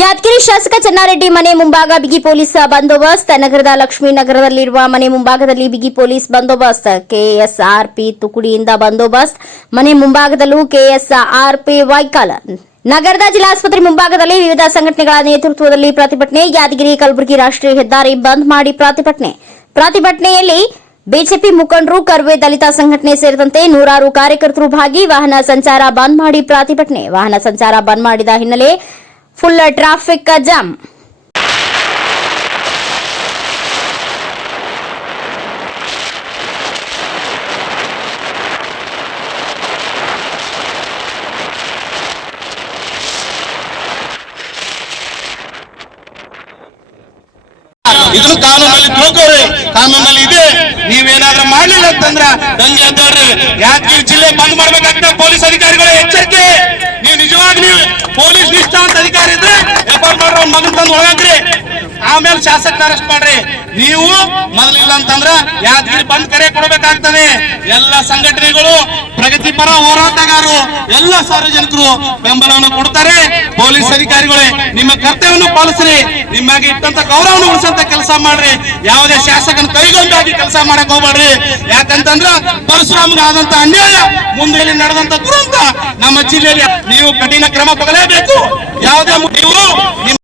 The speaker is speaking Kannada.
ಯಾದಗಿರಿ ಶಾಸಕ ಚನ್ನಾರೆಡ್ಡಿ ಮನೆ ಮುಂಭಾಗ ಬಿಗಿ ಪೊಲೀಸ್ ಬಂದೋಬಸ್ತ್. ನಗರದ ಲಕ್ಷ್ಮೀ ನಗರದಲ್ಲಿರುವ ಮನೆ ಮುಂಭಾಗದಲ್ಲಿ ಬಿಗಿ ಪೊಲೀಸ್ ಬಂದೋಬಸ್ತ್. ಕೆಎಸ್ಆರ್ಪಿ ತುಕುಡಿಯಿಂದ ಬಂದೋಬಸ್ತ್. ಮನೆ ಮುಂಭಾಗದಲ್ಲೂ ಕೆಎಸ್ಆರ್ಪಿ ವೈಕಲ್. ನಗರದ ಜಿಲ್ಲಾಸ್ಪತ್ರೆ ಮುಂಭಾಗದಲ್ಲಿ ವಿವಿಧ ಸಂಘಟನೆಗಳ ನೇತೃತ್ವದಲ್ಲಿ ಪ್ರತಿಭಟನೆ. ಯಾದಗಿರಿ ಕಲಬುರಗಿ ರಾಷ್ಟ್ರೀಯ ಹೆದ್ದಾರಿ ಬಂದ್ ಮಾಡಿ ಪ್ರತಿಭಟನೆ. ಪ್ರತಿಭಟನೆಯಲ್ಲಿ ಬಿಜೆಪಿ ಮುಖಂಡರು, ಕರ್ವೆ ದಲಿತ ಸಂಘಟನೆ ಸೇರಿದಂತೆ ನೂರಾರು ಕಾರ್ಯಕರ್ತರು ಭಾಗಿ ವಾಹನ ಸಂಚಾರ ಬಂದ್ ಮಾಡಿ ಪ್ರತಿಭಟನೆ. ವಾಹನ ಸಂಚಾರ ಬಂದ್ ಮಾಡಿದ ಹಿನ್ನೆಲೆ ಫುಲ್ ಟ್ರಾಫಿಕ್ ಜಾಮ್ ಇದನ್ನು ಕಾನೂನಲ್ಲಿ ತಿಳ್ಕೊರಿ ಕಾನೂನಲ್ಲಿ ಇದೆ ನೀವೇನಾದ್ರೂ ಮಾಡ್ಲಿಲ್ಲ ಅಂತಂದ್ರ ದಂಗೆ ಎದ್ದೋಡ್ರಿ ಯಾದಗಿರಿ ಜಿಲ್ಲೆ ಬಂದ್ ಮಾಡ್ಬೇಕಾಗ್ತದೆ ಪೊಲೀಸ್ ಅಧಿಕಾರಿಗಳು ಎಚ್ಚರಿಕೆ ಆರ್ ಮಗನ್ ಆಮೇಲೆ ಶಾಸಕನ ಅರೆಸ್ಟ್ ಮಾಡ್ರಿ. ನೀವು ಮೊದಲಿಲ್ಲ ಅಂತಂದ್ರ ಯಾದಗಿರಿ ಬಂದ್ ಕರೆ ಕೊಡಬೇಕಾಗ್ತದೆ. ಎಲ್ಲ ಸಂಘಟನೆಗಳು ಪ್ರಗತಿಪರ ಹೋರಾಟಗಾರರು, ಎಲ್ಲ ಸಾರ್ವಜನಿಕರು ಬೆಂಬಲವನ್ನು ಕೊಡ್ತಾರೆ. ಪೊಲೀಸ್ ಅಧಿಕಾರಿಗಳೇ, ನಿಮ್ಮ ಕರ್ತವ್ಯವನ್ನು ಪಾಲಿಸ್ರಿ. ನಿಮಗೆ ಇಟ್ಟಂತ ಗೌರವವನ್ನು ಉಳಿಸಂತ ಕೆಲಸ ಮಾಡ್ರಿ. ಯಾವುದೇ ಶಾಸಕನ ಕೈಗೊಂಡಾಗಿ ಕೆಲಸ ಮಾಡಕ್ ಹೋಗ್ಬೇಡ್ರಿ. ಯಾಕಂತಂದ್ರ ಪರಶುರಾಮನ ಆದಂತ ಅನ್ಯಾಯ ಮುಂದೆ ನಡೆದಂತ ದುರಂತ ನಮ್ಮ ಜಿಲ್ಲೆಯಲ್ಲಿ ನೀವು ಕಠಿಣ ಕ್ರಮ ತಗೊಳ್ಳೇಬೇಕು. ಯಾವುದೇ ನೀವು